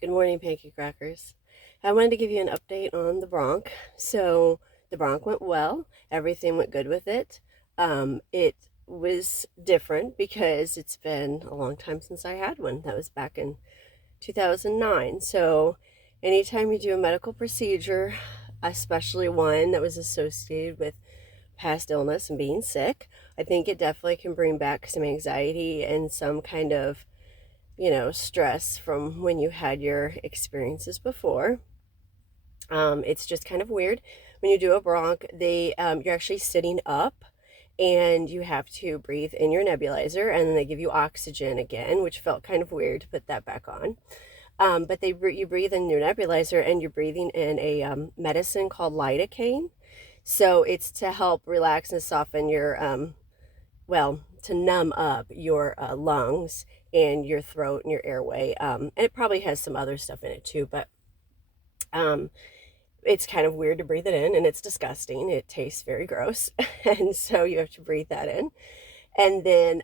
Good morning, Pancake Crackers. I wanted to give you an update on the bronc. So, the bronc went well. Everything went good with it. It was different because it's been a long time since I had one. That was back in 2009. So, anytime you do a medical procedure, especially one that was associated with past illness and being sick, I think it definitely can bring back some anxiety and some kind of stress from when you had your experiences before. It's just kind of weird. When you do a bronch, you're actually sitting up and you have to breathe in your nebulizer, and then they give you oxygen again, which felt kind of weird to put that back on. But you breathe in your nebulizer and you're breathing in a medicine called lidocaine. So it's to help relax and soften to numb up your lungs and your throat and your airway. And it probably has some other stuff in it too, but um, it's kind of weird to breathe it in and it's disgusting. It tastes very gross. And so you have to breathe that in. And then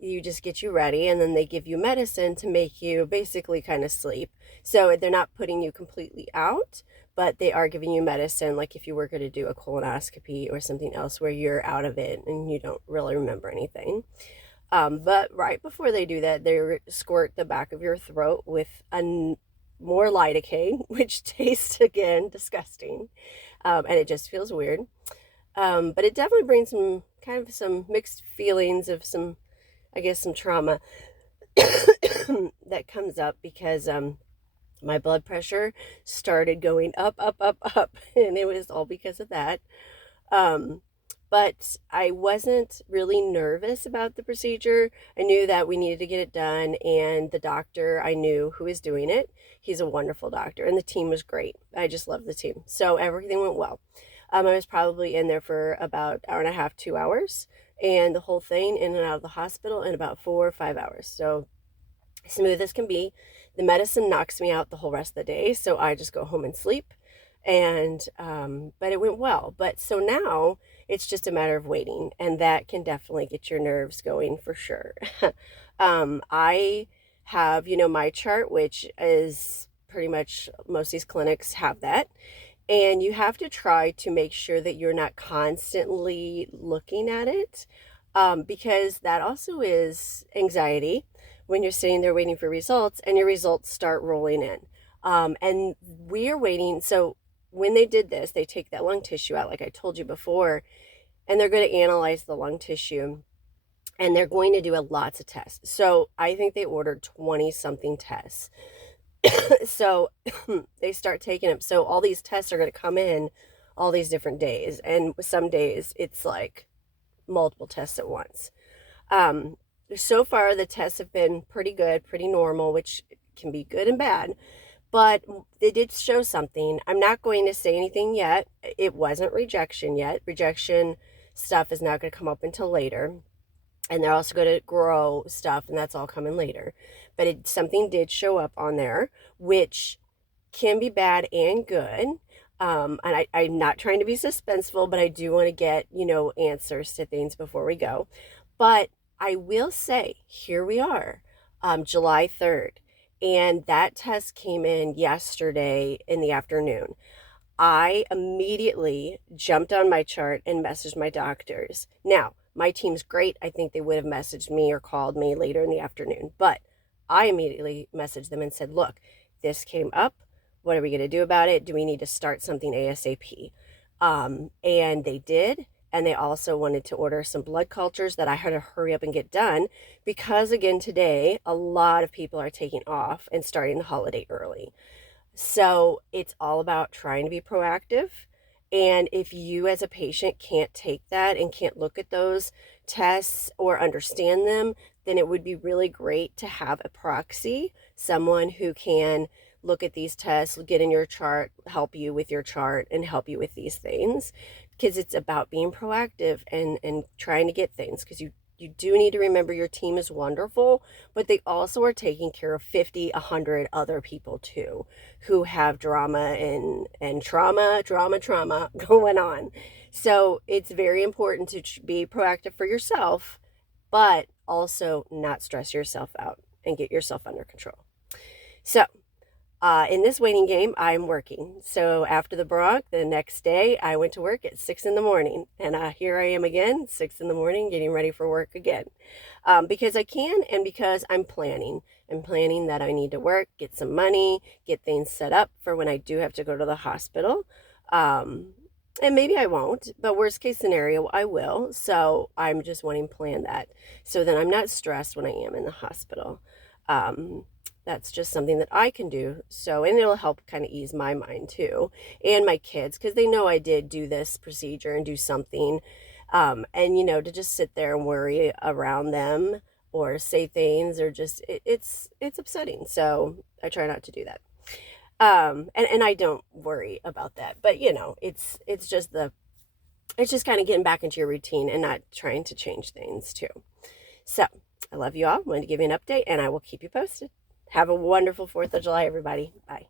you just get you ready, and then they give you medicine to make you basically kind of sleep. So they're not putting you completely out, but they are giving you medicine, like if you were going to do a colonoscopy or something else where you're out of it and you don't really remember anything. But right before they do that, they squirt the back of your throat with more lidocaine, which tastes again disgusting, and it just feels weird. But it definitely brings some mixed feelings of some trauma that comes up because my blood pressure started going up, up, up, up, and it was all because of that. Um, but I wasn't really nervous about the procedure. I knew that we needed to get it done, and the doctor I knew who was doing it. He's a wonderful doctor, and the team was great. I just love the team. So everything went well. I was probably in there for about hour and a half, 2 hours, and the whole thing in and out of the hospital in about 4 or 5 hours. So smooth as can be. The medicine knocks me out the whole rest of the day, so I just go home and sleep. And but it went well. But so now it's just a matter of waiting, and that can definitely get your nerves going for sure. I have, my chart, which is pretty much most of these clinics have that. And you have to try to make sure that you're not constantly looking at it, because that also is anxiety when you're sitting there waiting for results and your results start rolling in. And we are waiting. So when they did this, they take that lung tissue out, like I told you before, and they're going to analyze the lung tissue, and they're going to do lots of tests. So I think they ordered 20 something tests. So they start taking them. So all these tests are going to come in all these different days. And some days it's like multiple tests at once. Um, so far, the tests have been pretty good, pretty normal, which can be good and bad. But they did show something. I'm not going to say anything yet. It wasn't rejection yet. Rejection stuff is not going to come up until later. And they're also going to grow stuff, and that's all coming later. But something did show up on there, which can be bad and good. And I'm not trying to be suspenseful, but I do want to get, answers to things before we go. But I will say, here we are, July 3rd, and that test came in yesterday in the afternoon. I immediately jumped on my chart and messaged my doctors. Now, my team's great. I think they would have messaged me or called me later in the afternoon, but I immediately messaged them and said, look, this came up. What are we going to do about it? Do we need to start something ASAP? And they did. And they also wanted to order some blood cultures that I had to hurry up and get done because, again, today, a lot of people are taking off and starting the holiday early. So it's all about trying to be proactive. And if you as a patient can't take that and can't look at those tests or understand them, then it would be really great to have a proxy, someone who can look at these tests, get in your chart, help you with your chart, and help you with these things. Because it's about being proactive and trying to get things, because you do need to remember your team is wonderful, but they also are taking care of 50, 100 other people too, who have drama and trauma going on. So it's very important to be proactive for yourself, but also not stress yourself out and get yourself under control. So In this waiting game, I'm working. So after the Bronc, the next day, I went to work at 6 in the morning. And here I am again, 6 in the morning, getting ready for work again. Because I can and because I'm planning. I'm planning that I need to work, get some money, get things set up for when I do have to go to the hospital. Um, and maybe I won't, but worst case scenario, I will. So I'm just wanting to plan that so then I'm not stressed when I am in the hospital. Um, that's just something that I can do. So, and it'll help kind of ease my mind too, and my kids, because they know I did do this procedure and do something. And to just sit there and worry around them or say things or just it's upsetting. So I try not to do that. And I don't worry about that. But it's just kind of getting back into your routine and not trying to change things too. So I love you all. Wanted to give you an update and I will keep you posted. Have a wonderful 4th of July, everybody. Bye.